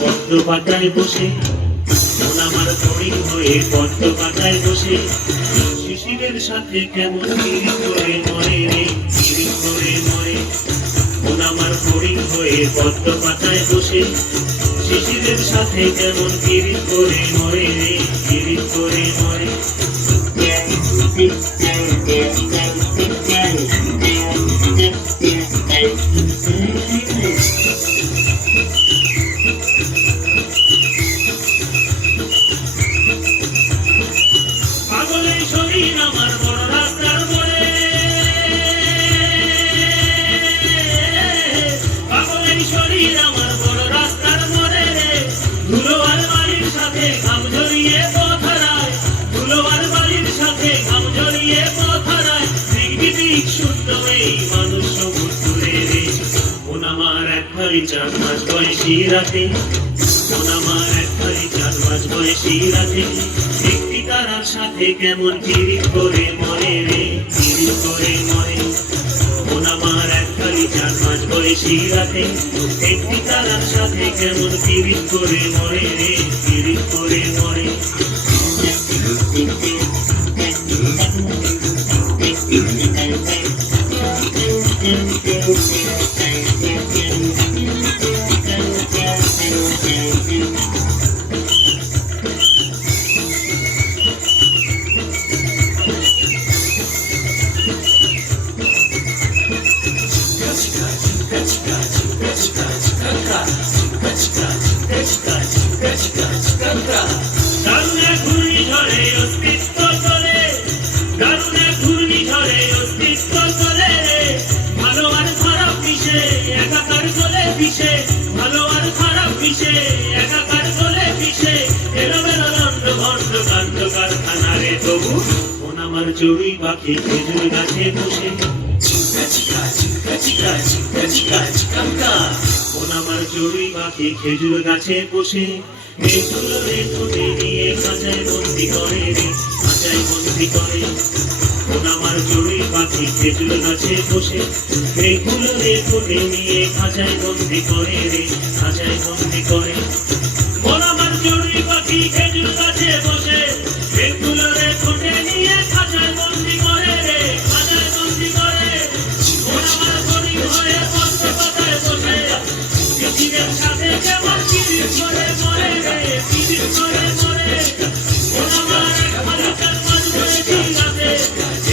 পদ্ম পাতায় বসে, মন আমার ফড়িং হয়ে পদ্ম পাতায় বসে, শিশিরের সাথে কেমন পিরিত করে মরে রে, পিরিত করে মরে। মন আমার ফড়িং হয়ে পদ্ম পাতায় বসে, শিশিরের সাথে কেমন পিরিত করে মরে রে, পিরিত করে মরে। পাগলের শরীর আমার বড় রাস্তার মোড়ে, পাগলের শরীর আমার বড় রাস্তার মোড়ে রে, ধুলো আর বালির সাথে ঘাম ঝরিয়ে পথ হারায়, ধুলো আর বালির সাথে ঘাম ঝরিয়ে পথ হারায়, দিক শূন্য এই মানুষ সবুজ দূরে রে। মন আমার এক ভারী 4 মাস বয়সী রাতে, মন আমার এক ভারী 4 মাস বয়সী রাতে, একটি তারার সাথে কেমন পিরিত করে মরে রে, পিরিত করে মরে। মন আমার এক ভারী 4 মাস বয়সী রাতে, একটি তারার সাথে কেমন পিরিত করে মরে রে, পিরিত করে মরে। দারুণে ঘূর্ণিঝড়ে অস্তিত্ব চলে, দারুণে ঘূর্ণিঝড়ে অস্তিত্ব চলে রে, ভালো আর খারাপ মিশে একাকার চলে পিছে, ভালো আর খারাপ মিশে একাকার চলে পিছে, এলোমেলো লন্ড ভন্ড কাণ্ড কারখানা রে। তবু মন আমার চড়ুই পাখি খেজুর গাছে বসে, মন আমার চড়ুই পাখি খেজুর গাছে বসে, মেঘগুলো রে ঠোঁটে নিয়ে খাঁচায় বন্দি করে রে, খাঁচায় বন্দি করে। মন আমার চড়ুই পাখি খেজুর গাছে বসে, মেঘগুলো রে ঠোঁটে নিয়ে খাঁচায় বন্দি করে রে, খাঁচায় বন্দি করে। মন আমার চড়ুই পাখি খেজুর গাছে বসে, মেঘগুলো রে ঠোঁটে নিয়ে খাঁচায় বন্দি করে রে, খাঁচায় বন্দি করে। মন আমার ফড়িং হয়ে পদ্ম পাতায় বসে, শিশিরের সাথে কেমন পিরিত করে মরে রে, পিরিত করে মরে। মন আমার এক ভারী 4 মাস বয়সী রাতে,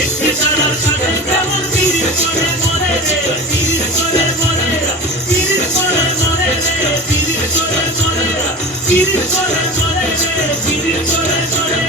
একটি তারার সাথে কেমন পিরিত করে মরে রে, পিরিত করে মরে, পিরিত করে মরে রে, পিরিত করে মরে, পিরিত করে মরে রে, পিরিত করে মরে।